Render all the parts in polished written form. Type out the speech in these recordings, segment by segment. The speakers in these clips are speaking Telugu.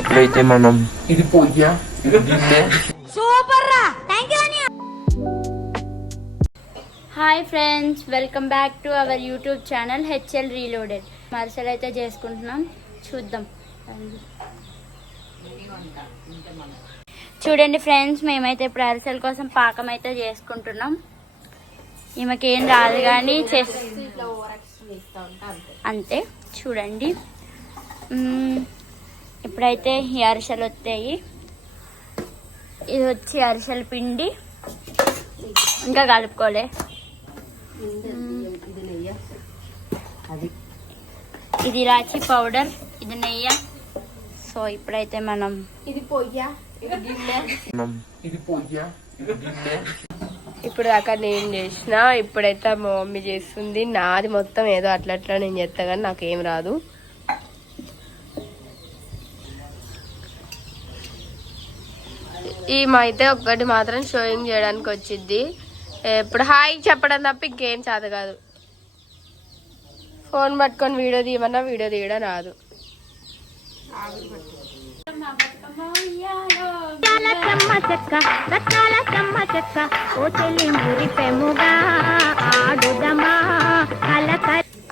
ఇప్పుడైతే మనం ఇది పొయ్యా ఇది గిన్నె. Hi friends, welcome back to our YouTube channel HL reloaded. మరసలు అయితే చేసుకుంటున్నాం, చూద్దాం. చూడండి ఫ్రెండ్స్, మేమైతే ఇప్పుడు అరిసెల కోసం పాకం అయితే చేసుకుంటున్నాం. ఈమెకి ఏం రాదు కానీ అంతే. చూడండి, ఇప్పుడైతే ఈ అరిసెలు వస్తాయి. ఇది వచ్చి అరిసెల పిండి, ఇంకా కలుపుకోలే. ఇది ఇలాచి పౌడర్, ఇది నెయ్యి. సో ఇప్పుడైతే మనం ఇది పొయ్యా ఇది గిన్నె. ఇప్పుడు దాకా నేను చేసిన, ఇప్పుడైతే మా మమ్మీ చేస్తుంది. నాది మొత్తం ఏదో అట్లా అట్లా నేను చేస్తా కానీ నాకేం రాదు. ఈమె అయితే ఒక్కటి మాత్రం షోయింగ్ చేయడానికి వచ్చింది. ఇప్పుడు హాయ్ చెప్పడం తప్ప ఇంకేం చేత కాదు. ఫోన్ పట్టుకొని వీడియో తీయమన్నా వీడియో తీయడం రాదు.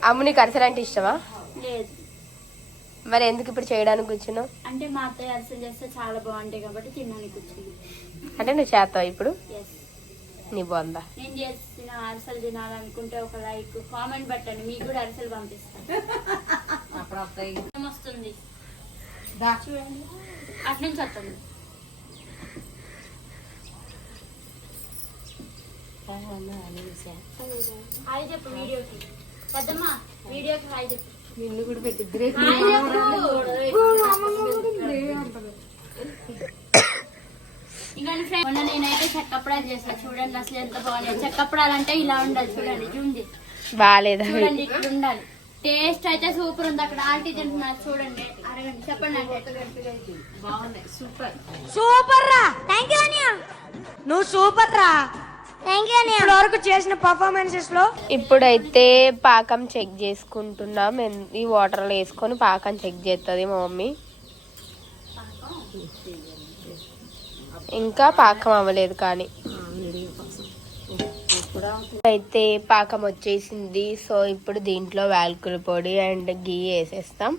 అమ్ము నీకు అరిసెలు అంటే ఇష్టమా? లేదు. మరి ఎందుకు ఇప్పుడు చేయడానికి కూర్చున్నావు? అంటే మా అత్తయ్య అరిసెలు చేస్తే చాలా బాగుంటాయి కాబట్టి తినడానికి కూర్చుంది. అంటే నువ్వు చేస్తావు ఇప్పుడు? నీ బాగుందా? నేను చేసిన అరిసెలు తినాలనుకుంటే ఒక లైక్ కామెంట్ పెట్టండి, మీకు కూడా అరిసెలు పంపిస్తాను. వస్తుంది చూడండి, అటు నుంచి వస్తుంది. హాయ్ చెప్పు వీడియోకి. పెద్దమ్మా వీడియోకి హాయ్ చెప్పు. నిన్ను కూడా పెట్టిద్దరే. ఇంకా మొన్న నేనైతే చెక్కప్పడాలు చేస్తాను. చూడండి అసలు ఎంత బాగున్నాయి. చెక్కప్పడాలు అంటే ఇలా ఉండాలి. చూడండి చూడండి, బాగాలేదా? చూడండి ఇట్లా ఉండాలి. టేస్ట్ అయితే సూపర్ ఉంది. అక్కడ ఆంటీ తింటున్నారు చూడండి. అడగండి, చెప్పండి అంటే. బాగున్నాయి, సూపర్ సూపర్ రా. థ్యాంక్ యూ అనియా, నువ్వు సూపర్ రా. థ్యాంక్ యూ అనియా. ఇప్పటివరకు చేసిన పర్ఫార్మెన్సెస్ లో ఇప్పుడైతే పాకం చెక్ చేసుకుంటున్నాం. ఈ వాటర్లో వేసుకొని పాకం చెక్ చేస్తుంది మా మమ్మీ. ఇంకా పాకం అవ్వలేదు కానీ అయితే పాకం వచ్చేసింది. సో ఇప్పుడు దీంట్లో యాలకుల పొడి అండ్ గీ వేసేస్తాం.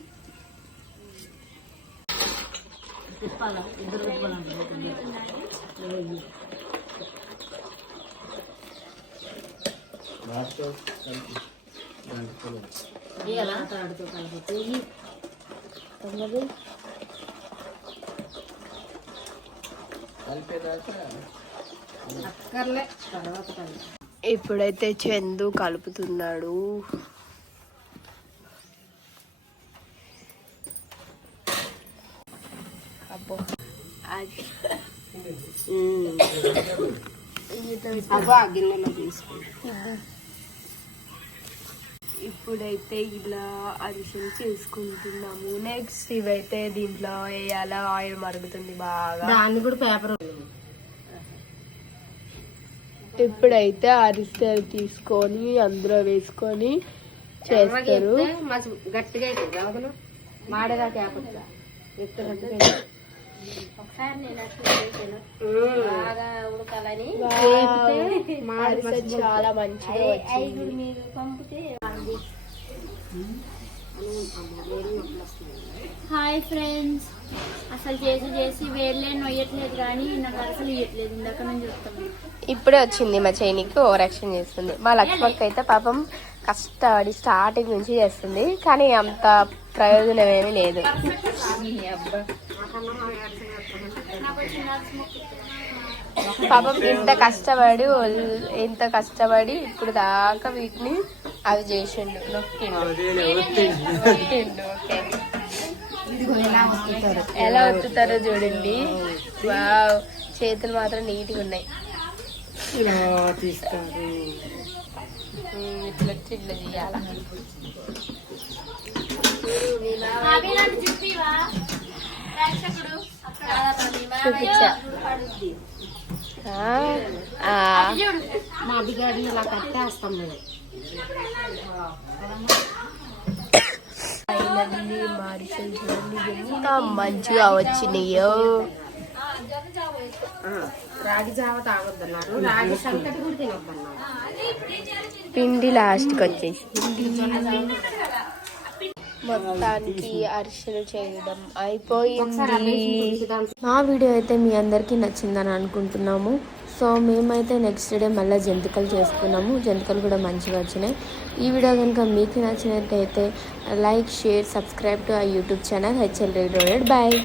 ఇప్పుడైతే చందు కలుపుతున్నాడు. అబ్బో గిన్నెలో తీసుకుంటాం. ఇప్పుడైతే ఇలా అరిసెలు చేసుకుంటున్నాము. నెక్స్ట్ ఇవైతే దీంట్లో వేయాలా. ఆయిల్ మరుగుతుంది బాగా. దాన్ని కూడా పేపర్. ఇప్పుడైతే అరిసెలు తీసుకొని అందులో వేసుకొని చేస్తారు. గట్టిగా అవుతుంది. మాడగా పేపర్ ఒకసారి నేను అట్లా చేసాను. బాగా ఉడకాలని చాలా మంచిగా ఐదుగురు మీరు పంపితే. హాయ్ ఫ్రెండ్స్, అసలు చేసి వేర్లే నొయ్యట్లేదు కానీ నాకు అసలు ఇవ్వట్లేదు. ఇందాక నుంచి చూస్తాను. ఇప్పుడే వచ్చింది మా చైనీకి ఓవర్ యాక్షన్ చేస్తుంది. మా లక్ష్మక్క అయితే పాపం కష్టపడి స్టార్టింగ్ నుంచి చేస్తుంది కానీ అంత ప్రయోజనం ఏమీ లేదు. పాపం ఇంత కష్టపడి ఇప్పుడు దాకా వీటిని అవి చేసిండు. ఎలా ఒత్తుతారో చూడండి. వావ్, చేతులు మాత్రం నీట్గా ఉన్నాయి. ఇలా తీస్తారు. ఇట్లా చేయాల. చూపించా. మా అడిగాడిని ఇలా కట్టేస్తాం మేము. చూడండి మా అరిసెలు చూడండి ఎంత మంచిగా వచ్చినాయో. రాగి జావ తాగొద్దన్నారు, రాగి సంకటి కూడా తినొద్దన్నారు. పిండి లాస్ట్కి వచ్చేసి మొత్తానికి అరిసెలు చేయడం అయిపోయింది. మా వీడియో అయితే మీ అందరికీ నచ్చిందని అనుకుంటున్నాము. సో మేమైతే నెక్స్ట్ డే మళ్ళీ జంతికలు చేసుకున్నాము. జంతికలు కూడా మంచిగా వచ్చినాయి. ఈ వీడియో కనుక మీకు నచ్చినట్టయితే లైక్, షేర్, సబ్స్క్రైబ్ టు ఆ YouTube channel HL reloaded. Bye.